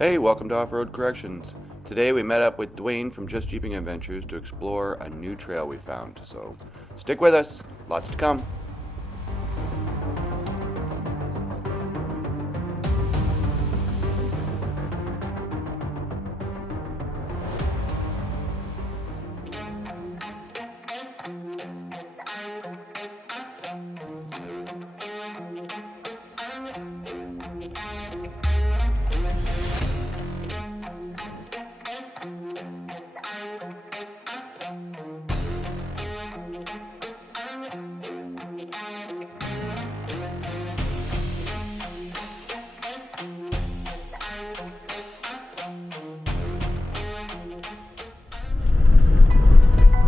Hey, welcome to Off-Road Corrections. Today we met up with Dwayne from Just Jeeping Adventures to explore a new trail we found. So stick with us, lots to come.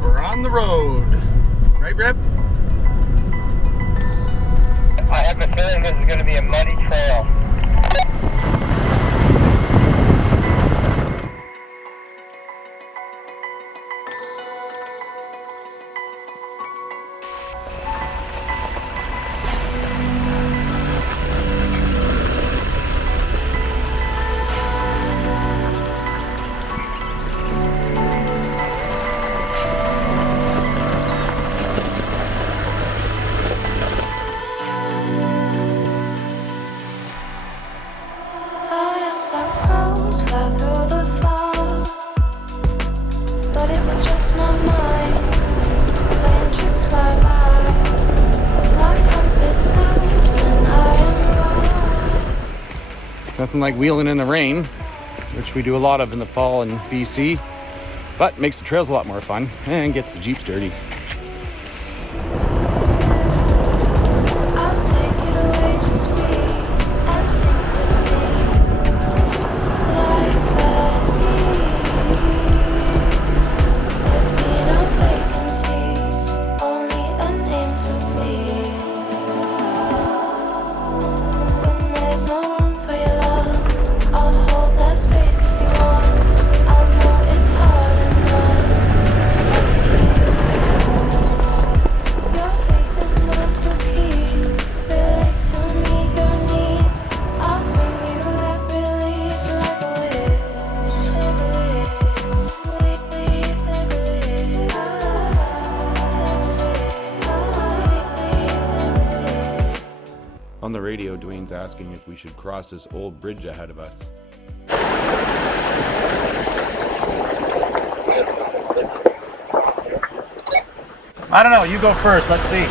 We're on the road. Right, Rip? I have a feeling this is going to be a muddy trail. Nothing like wheeling in the rain, which we do a lot of in the fall in BC, but makes the trails a lot more fun and gets the Jeeps dirty. On the radio, Dwayne's asking if we should cross this old bridge ahead of us. I don't know, you go first, let's see.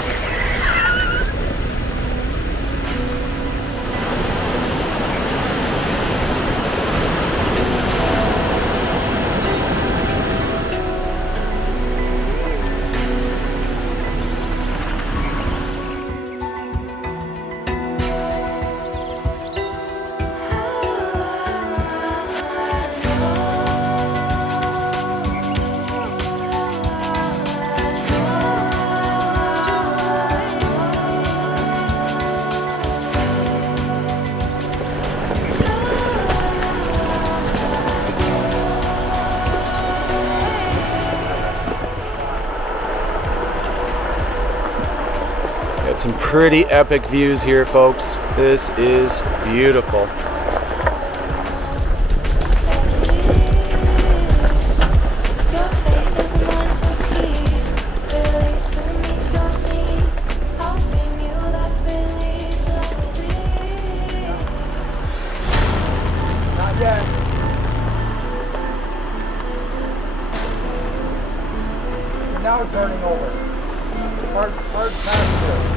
Got some pretty epic views here, folks. This is beautiful. Not yet. Now it's turning over. Hard pass.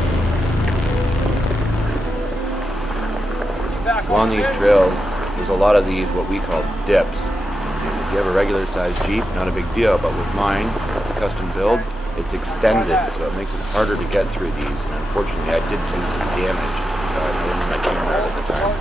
So on these trails, there's a lot of these what we call dips. If you have a regular sized Jeep, not a big deal, but with mine, it's a custom build, it's extended, so it makes it harder to get through these, and unfortunately I did do some damage. I didn't have my camera out at the time.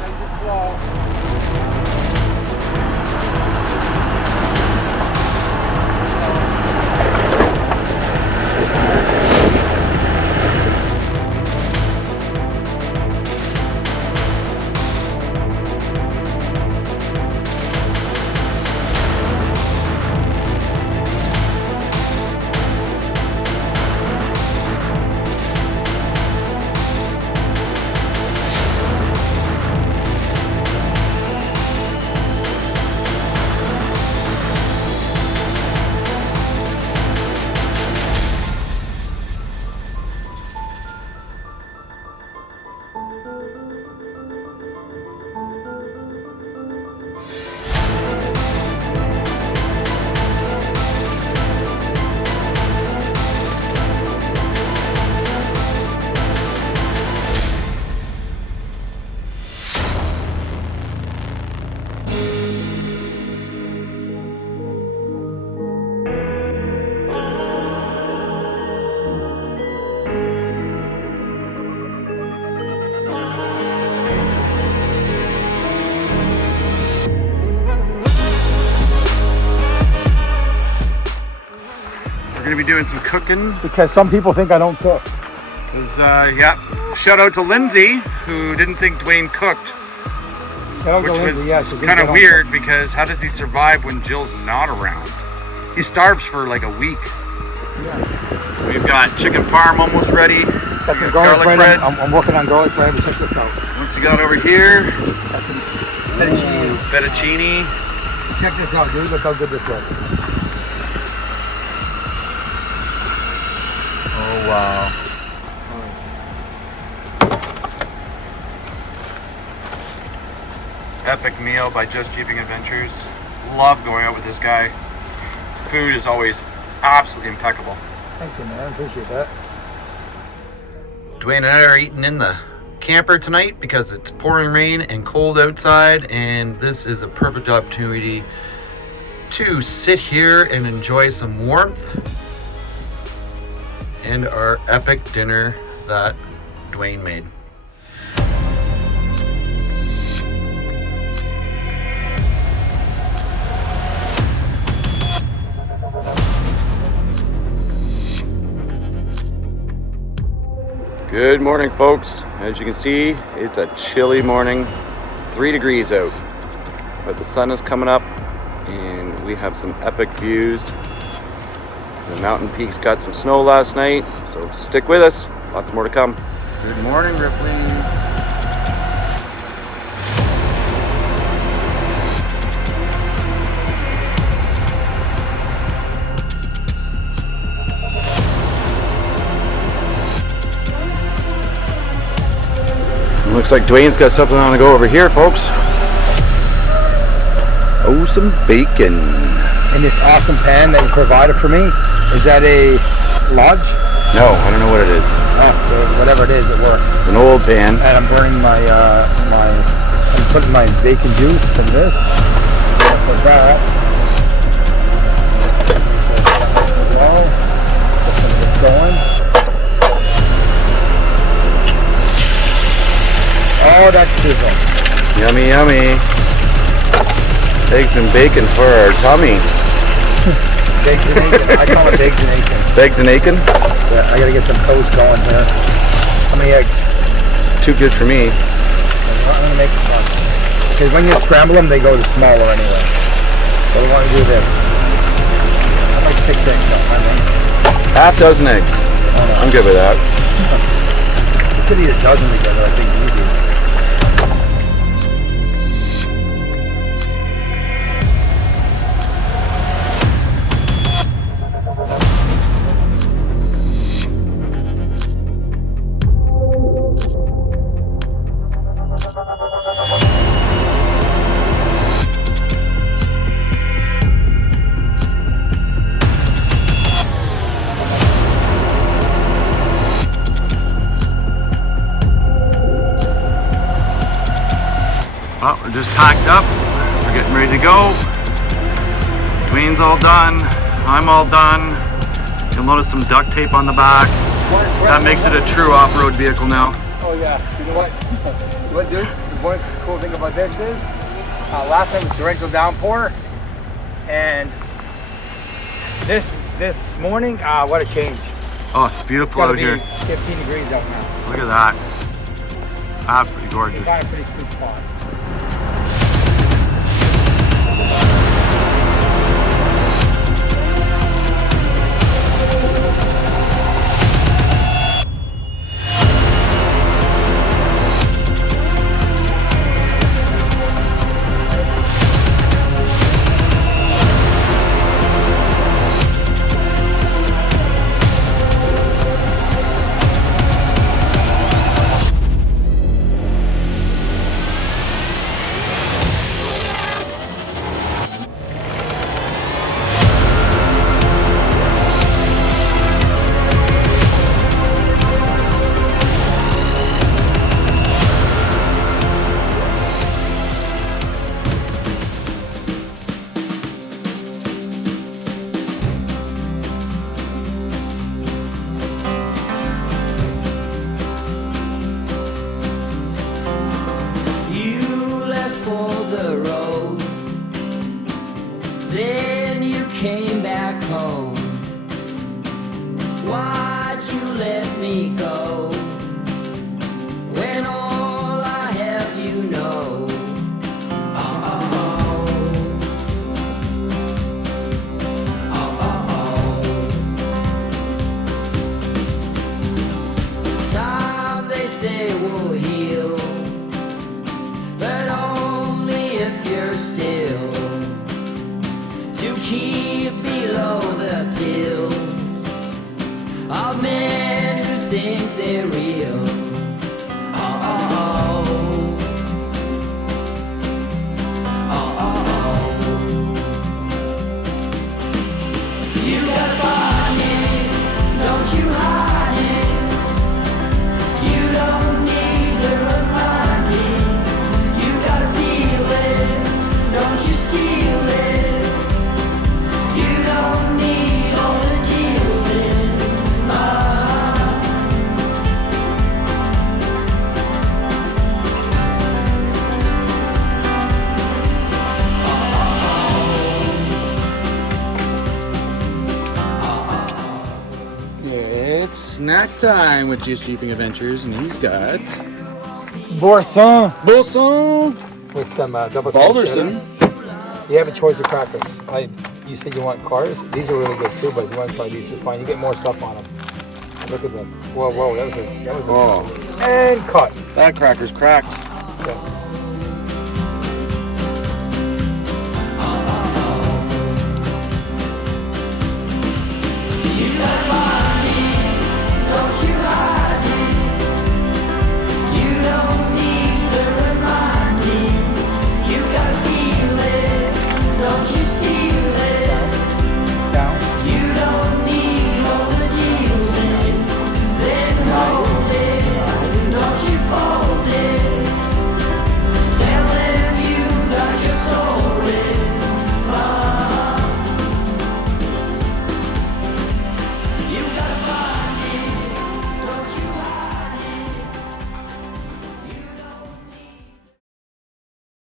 doing some cooking. Because some people think I don't cook. Yeah, shout out to Lindsay, who didn't think Dwayne cooked, which was kind of weird because how does he survive when Jill's not around? He starves for like a week. Yeah. We've got chicken parm almost ready. That's some garlic bread. I'm working on garlic bread. But check this out. What's he got over here? That's some fettuccine. Fettuccine. Check this out, dude. Look how good this looks. Oh wow. Epic meal by Just Jeeping Adventures. Love going out with this guy. Food is always absolutely impeccable. Thank you, man. Appreciate that. Dwayne and I are eating in the camper tonight because it's pouring rain and cold outside, and this is a perfect opportunity to sit here and enjoy some warmth and our epic dinner that Dwayne made. Good morning, folks. As you can see, it's a chilly morning, 3 degrees out, but the sun is coming up and we have some epic views. The mountain peaks got some snow last night, so stick with us. Lots more to come. Good morning, Ripley. Looks like Dwayne's got something on the go over here, folks. Oh, some bacon. And this awesome pan that you provided for me, is that a Lodge? No, I don't know what it is. Oh, okay. Whatever it is, it works. It's an old pan. And I'm burning I'm putting my bacon juice in this. Put that. Well, just gonna get going. Oh, that's sizzling. Yummy, yummy. Eggs and bacon for our tummy. Eggs and bacon. I call it eggs and bacon. Eggs and bacon? Yeah, I gotta get some toast going here. How many eggs? 2 good for me. I'm gonna make it fun. Because when you scramble them, they go to smaller anyway. So we want to do this. I like 6 eggs though, I think. Half dozen eggs. Oh, no. I'm good with that. We could eat a dozen together, I think, easy. Well, we're just packed up. We're getting ready to go. Dwayne's all done. I'm all done. You'll notice some duct tape on the back. That makes it a true off-road vehicle now. Oh yeah, you know what? What, dude? The one cool thing about this is, last time it was torrential downpour, and this morning, what a change. Oh, it's beautiful out here. 15 degrees out now. Look at that. Absolutely gorgeous. We got a pretty sweet spot. Then you came back home. snack time with Just Jeeping Adventures, and he's got Boursin Bolson with some double Balderson. You have a choice of crackers. You said you want cars. These are really good too, but if you want to try these, it's fine. You get more stuff on them. Look at them. Whoa, that was a Whoa. and cut. That cracker's cracked. Yeah.